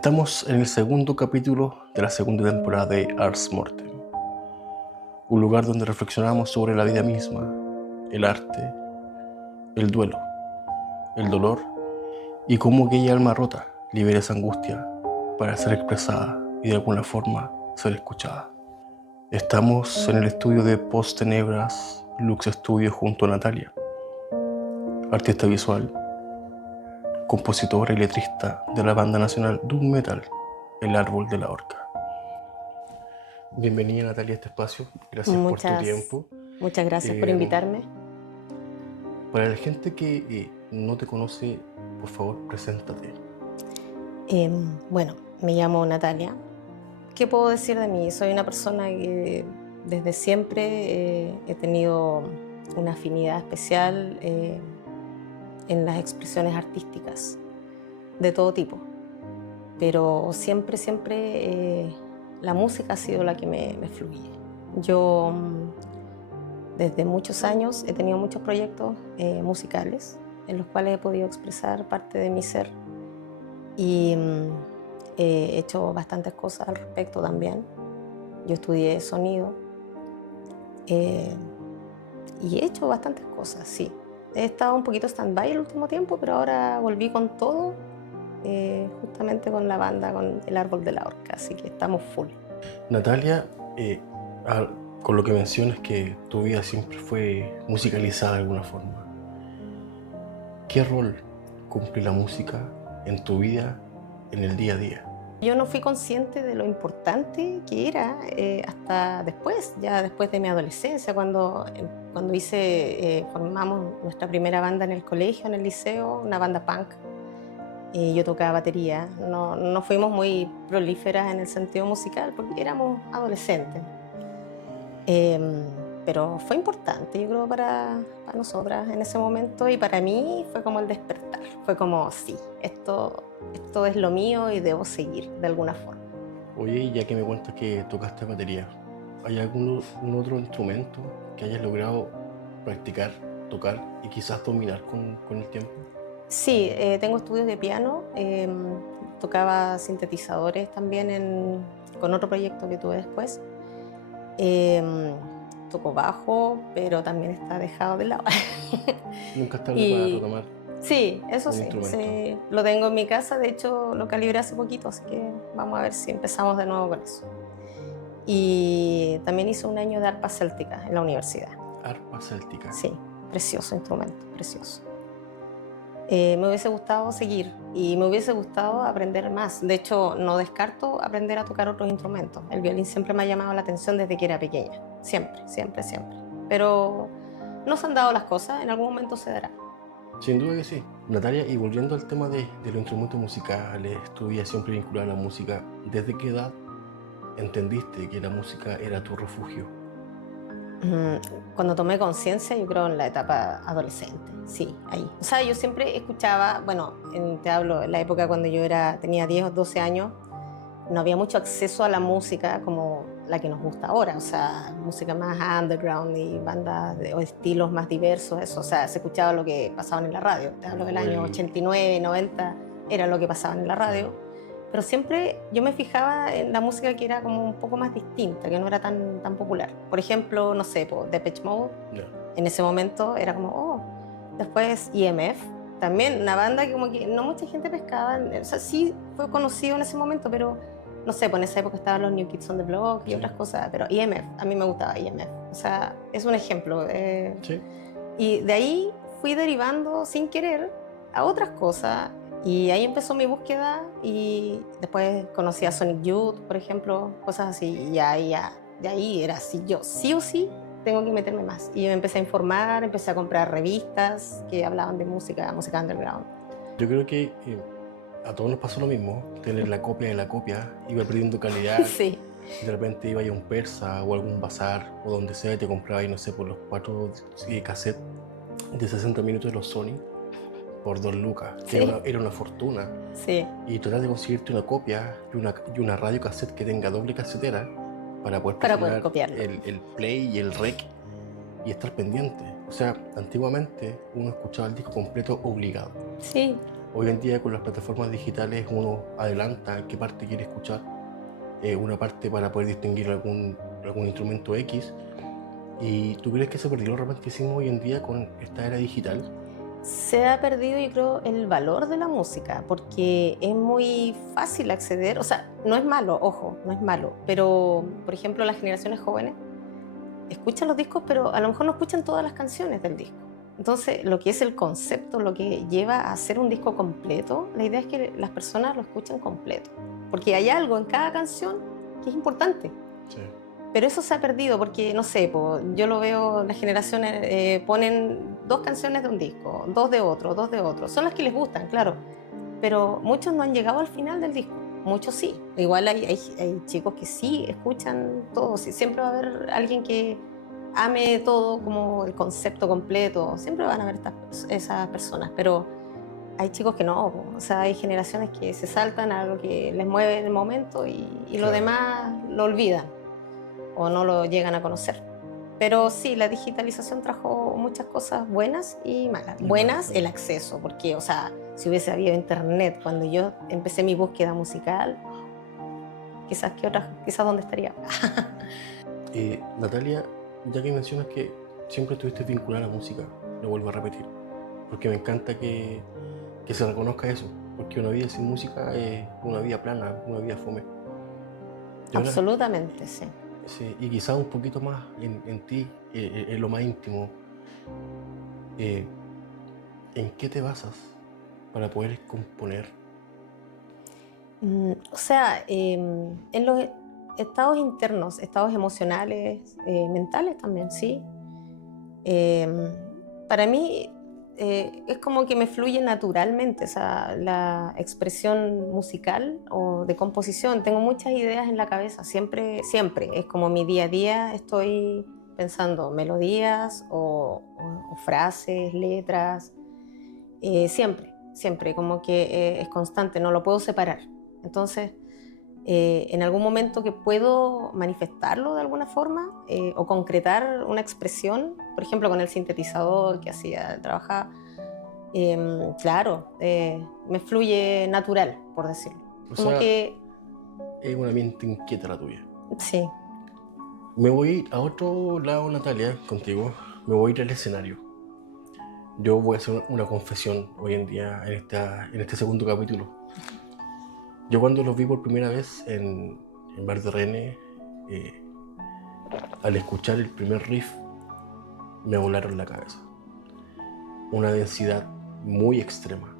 Estamos en el segundo capítulo de la segunda temporada de Ars Mortem, un lugar donde reflexionamos sobre la vida misma, el arte, el duelo, el dolor y cómo aquella alma rota libera esa angustia para ser expresada y de alguna forma ser escuchada. Estamos en el estudio de Post Tenebras Lux Studio junto a Natalia, artista visual, compositora y letrista de la banda nacional Doom Metal, El Árbol de la Horca. Bienvenida, Natalia, a este espacio. Gracias por tu tiempo. Muchas gracias por invitarme. Para la gente que no te conoce, por favor, preséntate. Bueno, me llamo Natalia. ¿Qué puedo decir de mí? Soy una persona que desde siempre he tenido una afinidad especial en las expresiones artísticas de todo tipo. Pero siempre la música ha sido la que me fluye. Yo desde muchos años he tenido muchos proyectos musicales en los cuales he podido expresar parte de mi ser y he hecho bastantes cosas al respecto también. Yo estudié sonido y he hecho bastantes cosas, sí. He estado un poquito stand-by el último tiempo, pero ahora volví con todo, justamente con la banda, con El Árbol de la Horca, así que estamos full. Natalia, con lo que mencionas que tu vida siempre fue musicalizada de alguna forma, ¿qué rol cumple la música en tu vida, en el día a día? Yo no fui consciente de lo importante que era hasta después, ya después de mi adolescencia, cuando formamos nuestra primera banda en el colegio, en el liceo, una banda punk. Yo tocaba batería. No fuimos muy prolíferas en el sentido musical porque éramos adolescentes. Pero fue importante, yo creo, para nosotras en ese momento, y para mí fue como el despertar. Fue como, sí, esto es lo mío y debo seguir de alguna forma. Oye, ya que me cuentas que tocaste batería, ¿hay algún otro instrumento que hayas logrado practicar, tocar y quizás dominar con el tiempo? Sí, tengo estudios de piano, tocaba sintetizadores también con otro proyecto que tuve después. Toco bajo, pero también está dejado de lado. Nunca es tarde para retomar Sí, eso un sí, instrumento. sí, lo tengo en mi casa, de hecho lo calibré hace poquito, así que vamos a ver si empezamos de nuevo con eso. Y también hice un año de arpa céltica en la universidad. Arpa céltica. Sí, precioso instrumento, precioso. Me hubiese gustado seguir y me hubiese gustado aprender más. De hecho, no descarto aprender a tocar otros instrumentos. El violín siempre me ha llamado la atención desde que era pequeña. Siempre, siempre, siempre. Pero no se han dado las cosas, en algún momento se dará. Sin duda que sí. Natalia, y volviendo al tema de los instrumentos musicales, tu vida siempre vinculada a la música, ¿desde qué edad entendiste que la música era tu refugio? Cuando tomé conciencia, yo creo en la etapa adolescente, sí, ahí. O sea, yo siempre escuchaba, bueno, te hablo, en la época cuando tenía 10 o 12 años, no había mucho acceso a la música como la que nos gusta ahora, o sea, música más underground y bandas o estilos más diversos, eso, o sea, se escuchaba lo que pasaban en la radio, te hablo del año 89, 90, era lo que pasaban en la radio. Pero siempre yo me fijaba en la música que era como un poco más distinta, que no era tan popular. Por ejemplo, no sé, Depeche Mode, en ese momento era como, oh. Después EMF, también una banda que como que no mucha gente pescaba. O sea, sí fue conocido en ese momento, pero no sé, en esa época estaban los New Kids on the Block y otras cosas. Pero EMF, a mí me gustaba EMF. O sea, es un ejemplo. Sí. Y de ahí fui derivando sin querer a otras cosas. Y ahí empezó mi búsqueda y después conocí a Sonic Youth, por ejemplo, cosas así. Y ya, de ahí era así, yo sí o sí tengo que meterme más. Y me empecé a informar, empecé a comprar revistas que hablaban de música underground. Yo creo que a todos nos pasó lo mismo, tener la copia de la copia, iba perdiendo calidad. Sí. De repente iba a un persa o algún bazar o donde sea y te compraba, y no sé, por los 4 cassettes de 60 minutos de los Sony por 2 lucas, que Sí. era una fortuna. Sí. Y tratar de conseguirte una copia y una radio cassette que tenga doble casetera para poder copiarlo. el play y el rec y estar pendiente. O sea, antiguamente uno escuchaba el disco completo obligado. Sí. Hoy en día con las plataformas digitales uno adelanta qué parte quiere escuchar, una parte para poder distinguir algún instrumento X. ¿Y tú crees que se perdió el romanticismo hoy en día con esta era digital? Se ha perdido, yo creo, el valor de la música, porque es muy fácil acceder, o sea, no es malo, ojo, no es malo, pero, por ejemplo, las generaciones jóvenes escuchan los discos, pero a lo mejor no escuchan todas las canciones del disco. Entonces, lo que es el concepto, lo que lleva a hacer un disco completo, la idea es que las personas lo escuchen completo, porque hay algo en cada canción que es importante. Sí. Pero eso se ha perdido porque, no sé, yo lo veo, las generaciones ponen 2 canciones de un disco, 2 de otro, 2 de otro. Son las que les gustan, claro, pero muchos no han llegado al final del disco, muchos sí. Igual hay chicos que sí escuchan todo, sí, siempre va a haber alguien que ame todo como el concepto completo, siempre van a haber esas personas, pero hay chicos que no, o sea, hay generaciones que se saltan a lo que les mueve en el momento y lo Claro. demás lo olvidan o no lo llegan a conocer. Pero sí, la digitalización trajo muchas cosas buenas y malas. Y Buenas, malas. el acceso, porque, o sea, si hubiese habido internet cuando yo empecé mi búsqueda musical, quizás dónde estaría. Natalia, ya que mencionas que siempre estuviste vinculada a la música, lo vuelvo a repetir, porque me encanta que se reconozca eso, porque una vida sin música es una vida plana, una vida fome. Y ahora, Absolutamente, sí. sí, y quizás un poquito más en ti, en lo más íntimo, eh, ¿en qué te basas para poder componer? O sea, en los estados internos, estados emocionales, mentales también, sí. Em, para mí es como que me fluye naturalmente, o sea, la expresión musical o de composición. Tengo muchas ideas en la cabeza, siempre, siempre. Es como mi día a día, estoy pensando melodías o frases, letras, siempre, siempre, como que es constante, no lo puedo separar. Entonces, en algún momento que puedo manifestarlo de alguna forma o concretar una expresión, por ejemplo con el sintetizador que hacía, trabajaba, claro, me fluye natural, por decirlo. O Como sea, que, es una mente inquieta la tuya. sí, Me voy a otro lado, Natalia, contigo. Me voy a ir al escenario. Yo voy a hacer una confesión hoy en día en este segundo capítulo. Yo cuando los vi por primera vez en Bar de René, eh, al escuchar el primer riff, me volaron la cabeza. Una densidad muy extrema,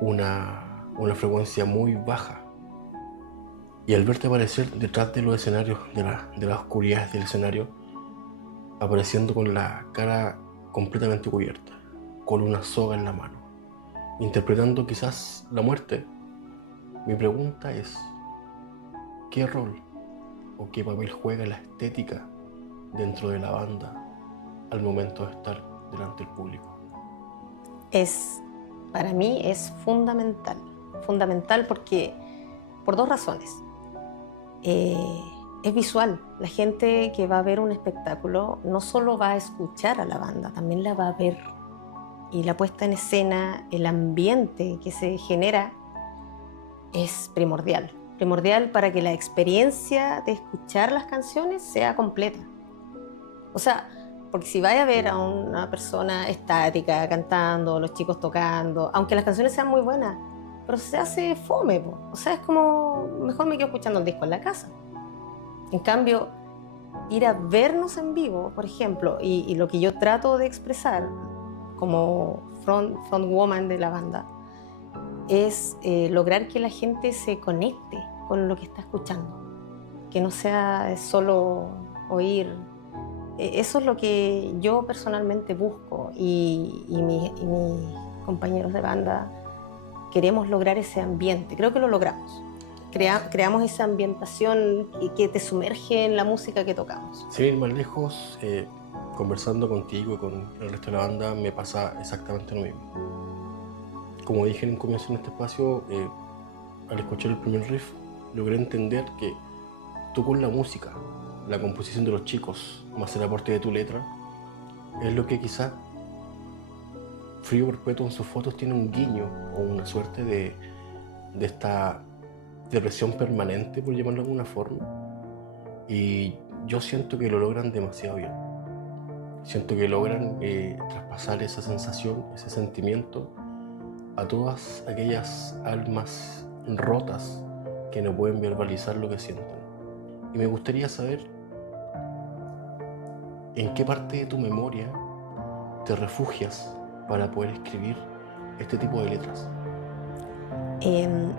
una frecuencia muy baja. Y al verte aparecer detrás de los escenarios, de las oscuridades del escenario, apareciendo con la cara completamente cubierta, con una soga en la mano, interpretando quizás la muerte, mi pregunta es, ¿qué rol o qué papel juega la estética dentro de la banda al momento de estar delante del público? para mí es fundamental, fundamental porque, por 2 razones. Es visual. La gente que va a ver un espectáculo no solo va a escuchar a la banda, también la va a ver. Y la puesta en escena, el ambiente que se genera es primordial. Primordial para que la experiencia de escuchar las canciones sea completa. O sea, porque si vaya a ver a una persona estática cantando, los chicos tocando, aunque las canciones sean muy buenas, pero se hace fome, po. O sea, es como, mejor me quedo escuchando el disco en la casa. En cambio, ir a vernos en vivo, por ejemplo, y lo que yo trato de expresar como frontwoman de la banda, es lograr que la gente se conecte con lo que está escuchando, que no sea solo oír. Eso es lo que yo personalmente busco y mis compañeros de banda queremos lograr ese ambiente. Creo que lo logramos. Creamos esa ambientación que te sumerge en la música que tocamos. Sin ir más lejos, conversando contigo y con el resto de la banda me pasa exactamente lo mismo. Como dije en un comienzo en este espacio, al escuchar el primer riff, logré entender que tú con la música, la composición de los chicos, más el aporte de tu letra, es lo que quizá Frío Perpetuo en sus fotos tiene un guiño o una suerte de esta depresión permanente, por llamarlo de alguna forma, y yo siento que lo logran demasiado bien. Siento que logran traspasar esa sensación, ese sentimiento a todas aquellas almas rotas que no pueden verbalizar lo que sienten. Y me gustaría saber en qué parte de tu memoria te refugias para poder escribir este tipo de letras.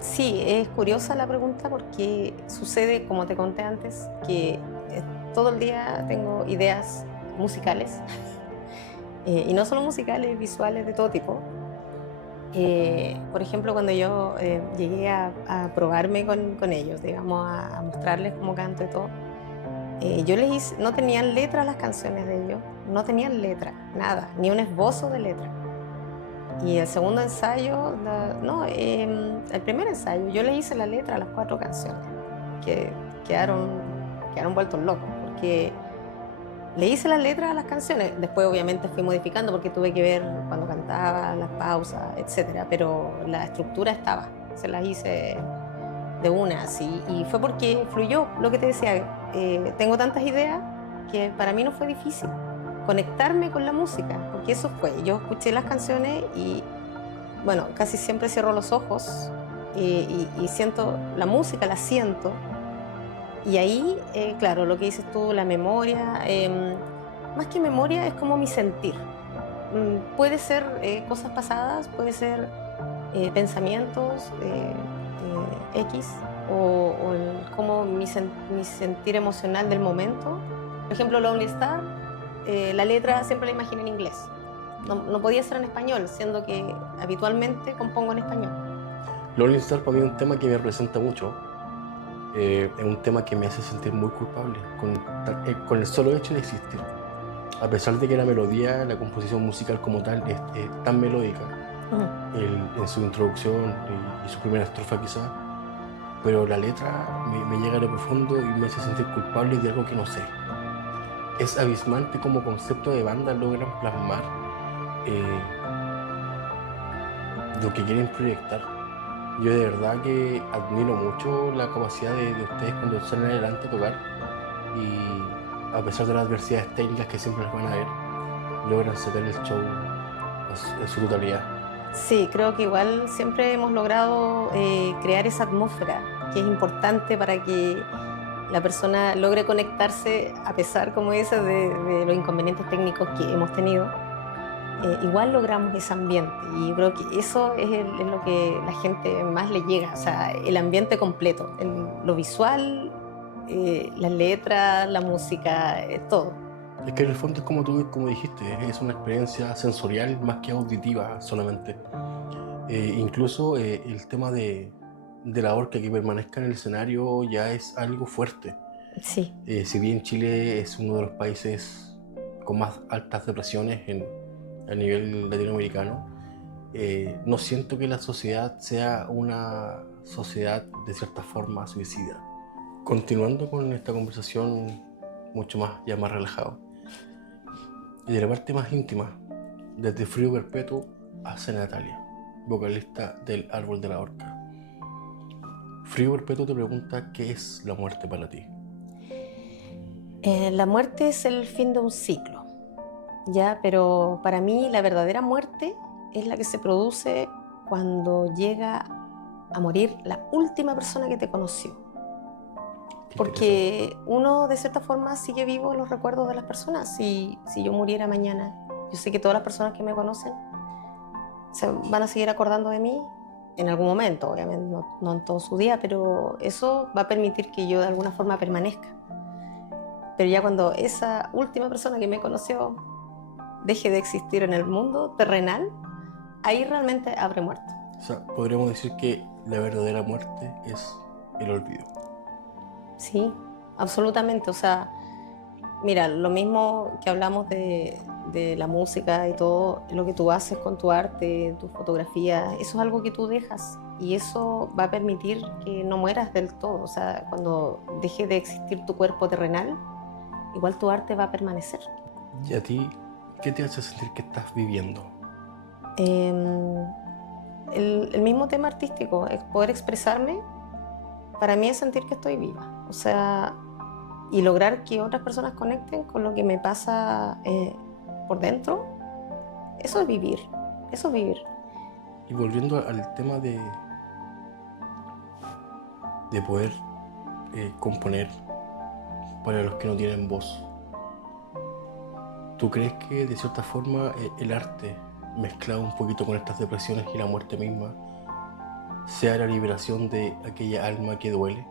Sí, es curiosa la pregunta porque sucede, como te conté antes, que todo el día tengo ideas musicales, y no solo musicales, visuales de todo tipo. Por ejemplo, cuando yo llegué a probarme con ellos, digamos, a mostrarles cómo canto y todo, yo les hice, no tenían letra las canciones de ellos, no tenían letra, nada, ni un esbozo de letra. Y el segundo ensayo, no, el primer ensayo, yo le hice la letra a las 4 canciones, que quedaron vueltos locos, porque le hice la letra a las canciones. Después, obviamente, fui modificando porque tuve que ver cuando cantaba, las pausas, etcétera. Pero la estructura estaba, se las hice de una, así. Y fue porque fluyó, lo que te decía. Tengo tantas ideas que para mí no fue difícil conectarme con la música, porque eso fue. Yo escuché las canciones y, bueno, casi siempre cierro los ojos y siento la música, la siento. Y ahí, claro, lo que dices tú, la memoria, más que memoria es como mi sentir. Puede ser cosas pasadas, puede ser pensamientos X o como mi sentir emocional del momento. Por ejemplo, Lonely Star, la letra siempre la imaginé en inglés. No podía ser en español, siendo que habitualmente compongo en español. Lonely Star para mí es un tema que me representa mucho. Es un tema que me hace sentir muy culpable con el solo hecho de existir. A pesar de que la melodía, la composición musical como tal es tan melódica, en su introducción y su primera estrofa quizás, pero la letra me llega a lo profundo y me hace sentir culpable de algo que no sé. Es abismante como concepto de banda logran plasmar lo que quieren proyectar. Yo de verdad que admiro mucho la capacidad de ustedes cuando salen adelante a tocar y a pesar de las adversidades técnicas que siempre les van a ver, logran sacar el show en su totalidad. Sí, creo que igual siempre hemos logrado crear esa atmósfera que es importante para que la persona logre conectarse a pesar, como dices, de los inconvenientes técnicos que hemos tenido. Igual logramos ese ambiente y yo creo que eso es lo que la gente más le llega, o sea, el ambiente completo, lo visual, las letras, la música, todo. Es que en el fondo es como tú como dijiste, es una experiencia sensorial más que auditiva solamente. Incluso el tema de la orca que permanezca en el escenario ya es algo fuerte. Sí. Si bien Chile es uno de los países con más altas depresiones a nivel latinoamericano, no siento que la sociedad sea una sociedad de cierta forma suicida. Continuando con esta conversación mucho más, ya más relajado, y de la parte más íntima, desde Frío Perpetuo hacia Natalia, vocalista del Árbol de la Horca. Frío Perpetuo te pregunta qué es la muerte para ti. La muerte es el fin de un ciclo, ¿ya? Pero para mí la verdadera muerte es la que se produce cuando llega a morir la última persona que te conoció. Porque uno de cierta forma sigue vivo en los recuerdos de las personas. Si yo muriera mañana, yo sé que todas las personas que me conocen se van a seguir acordando de mí en algún momento, obviamente no en todo su día, pero eso va a permitir que yo de alguna forma permanezca. Pero ya cuando esa última persona que me conoció deje de existir en el mundo terrenal, ahí realmente habré muerto. O sea, podríamos decir que la verdadera muerte es el olvido. Sí, absolutamente. O sea, mira, lo mismo que hablamos de la música y todo, lo que tú haces con tu arte, tu fotografía, eso es algo que tú dejas y eso va a permitir que no mueras del todo. O sea, cuando deje de existir tu cuerpo terrenal, igual tu arte va a permanecer. ¿Y a ti qué te hace sentir que estás viviendo? El mismo tema artístico, poder expresarme, para mí es sentir que estoy viva. O sea, y lograr que otras personas conecten con lo que me pasa por dentro, eso es vivir, eso es vivir. Y volviendo al tema de poder componer para los que no tienen voz, ¿tú crees que de cierta forma el arte, mezclado un poquito con estas depresiones y la muerte misma, sea la liberación de aquella alma que duele?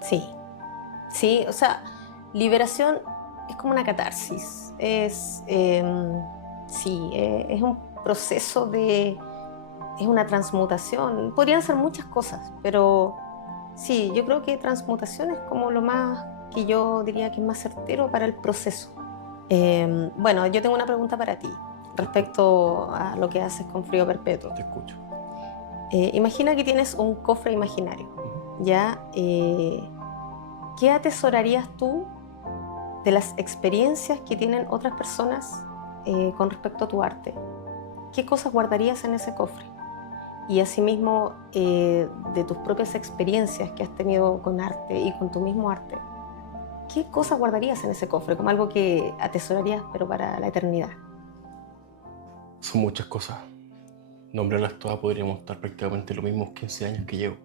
Sí, sí, o sea, liberación es como una catarsis, sí, es un proceso es una transmutación. Podrían ser muchas cosas, pero sí, yo creo que transmutación es como lo más que yo diría que es más certero para el proceso. Bueno, yo tengo una pregunta para ti respecto a lo que haces con Frío Perpetuo. Te escucho. Imagina que tienes un cofre imaginario, ¿ya? ¿Qué atesorarías tú de las experiencias que tienen otras personas con respecto a tu arte? ¿Qué cosas guardarías en ese cofre? Y asimismo, de tus propias experiencias que has tenido con arte y con tu mismo arte, ¿qué cosas guardarías en ese cofre como algo que atesorarías pero para la eternidad? Son muchas cosas. Nombrarlas todas podríamos estar prácticamente los mismos 15 años que llevo.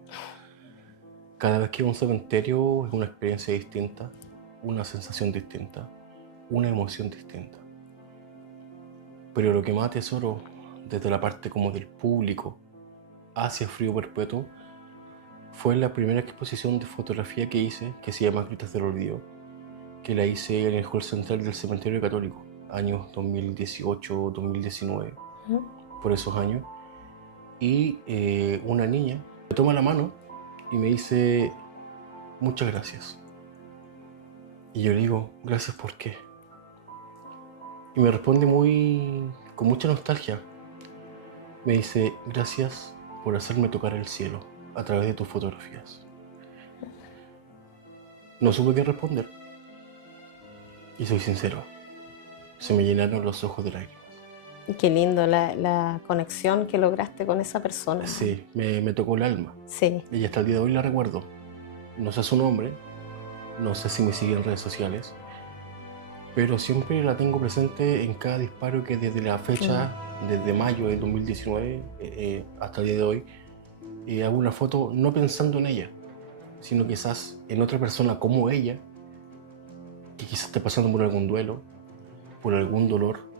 Cada vez que voy a un cementerio es una experiencia distinta, una sensación distinta, una emoción distinta. Pero lo que más atesoro desde la parte como del público hacia Frío Perpetuo fue la primera exposición de fotografía que hice, que se llama Gritos del Olvido, que la hice en el hall central del cementerio católico, años 2018-2019, por esos años. Y una niña me toma la mano y me dice, muchas gracias. Y yo le digo, gracias, ¿por qué? Y me responde con mucha nostalgia. Me dice, gracias por hacerme tocar el cielo a través de tus fotografías. No supe qué responder. Y soy sincero, se me llenaron los ojos de lágrimas. Qué lindo la conexión que lograste con esa persona. Sí, me tocó el alma. Sí. Y hasta el día de hoy la recuerdo. No sé su nombre, no sé si me sigue en redes sociales, pero siempre la tengo presente en cada disparo que desde la fecha, desde mayo de 2019 hasta el día de hoy, hago una foto no pensando en ella, sino quizás en otra persona como ella, que quizás esté pasando por algún duelo, por algún dolor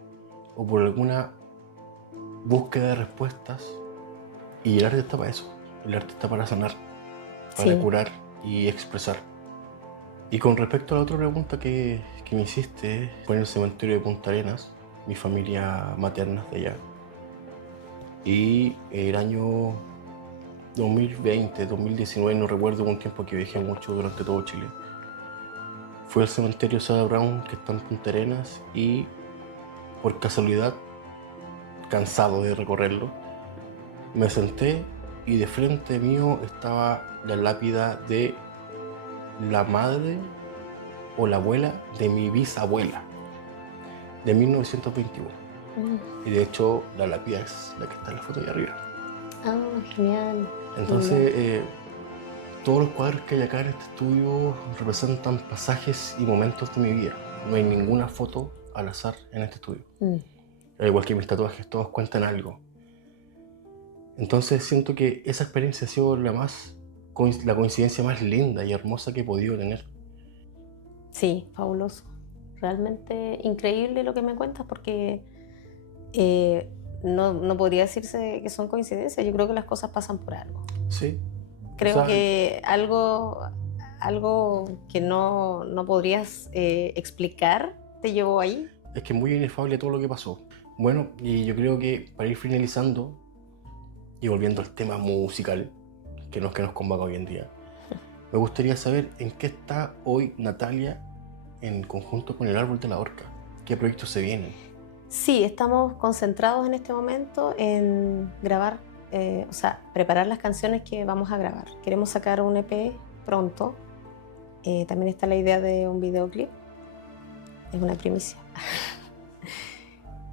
o por alguna búsqueda de respuestas. Y el arte está para eso, el arte está para sanar, para Sí. curar y expresar. Y con respecto a la otra pregunta que me hiciste, fue en el cementerio de Punta Arenas, mi familia materna es de allá. Y el año 2020, 2019, no recuerdo, un tiempo que viajé mucho durante todo Chile. Fui al cementerio Sada Brown, que está en Punta Arenas, y por casualidad, cansado de recorrerlo, me senté y de frente mío estaba la lápida de la madre o la abuela de mi bisabuela, de 1921. Y de hecho, la lápida es la que está en la foto de arriba. Ah, genial. Entonces, todos los cuadros que hay acá en este estudio representan pasajes y momentos de mi vida. No hay ninguna foto al azar en este estudio. Al igual que mis tatuajes, todos cuentan algo. Entonces siento que esa experiencia ha sido la coincidencia más linda y hermosa que he podido tener. Sí, fabuloso. Realmente increíble lo que me cuentas porque no podría decirse que son coincidencias. Yo creo que las cosas pasan por algo. Sí. Creo que algo que no podrías explicar te llevó ahí. Es que es muy inefable todo lo que pasó. Bueno, y yo creo que para ir finalizando y volviendo al tema musical, que nos convoca hoy en día, me gustaría saber en qué está hoy Natalia en conjunto con el Árbol de la Horca. ¿Qué proyectos se vienen? Sí, estamos concentrados en este momento en grabar, preparar las canciones que vamos a grabar. Queremos sacar un EP pronto. También está la idea de un videoclip. Es una primicia.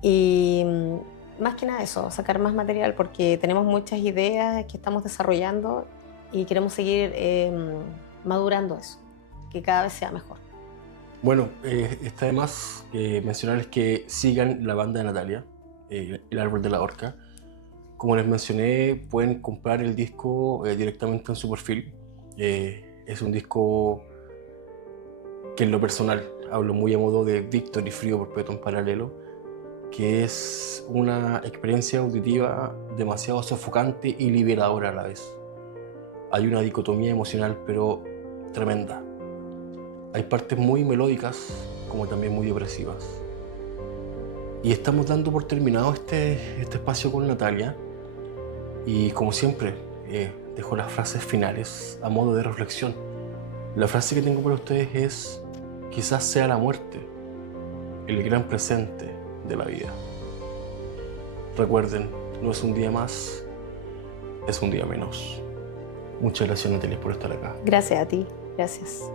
Y más que nada eso, sacar más material, porque tenemos muchas ideas que estamos desarrollando y queremos seguir madurando eso, que cada vez sea mejor. Bueno, está de más mencionarles que sigan la banda de Natalia, El Árbol de la Orca. Como les mencioné, pueden comprar el disco directamente en su perfil. Es un disco que en lo personal, hablo muy a modo de Víctor y Frío Perpetuo en Paralelo, que es una experiencia auditiva demasiado sofocante y liberadora a la vez. Hay una dicotomía emocional, pero tremenda. Hay partes muy melódicas, como también muy depresivas. Y estamos dando por terminado este espacio con Natalia. Y como siempre, dejo las frases finales a modo de reflexión. La frase que tengo para ustedes es: quizás sea la muerte el gran presente de la vida. Recuerden, no es un día más, es un día menos. Muchas gracias, Natalia, por estar acá. Gracias a ti, gracias.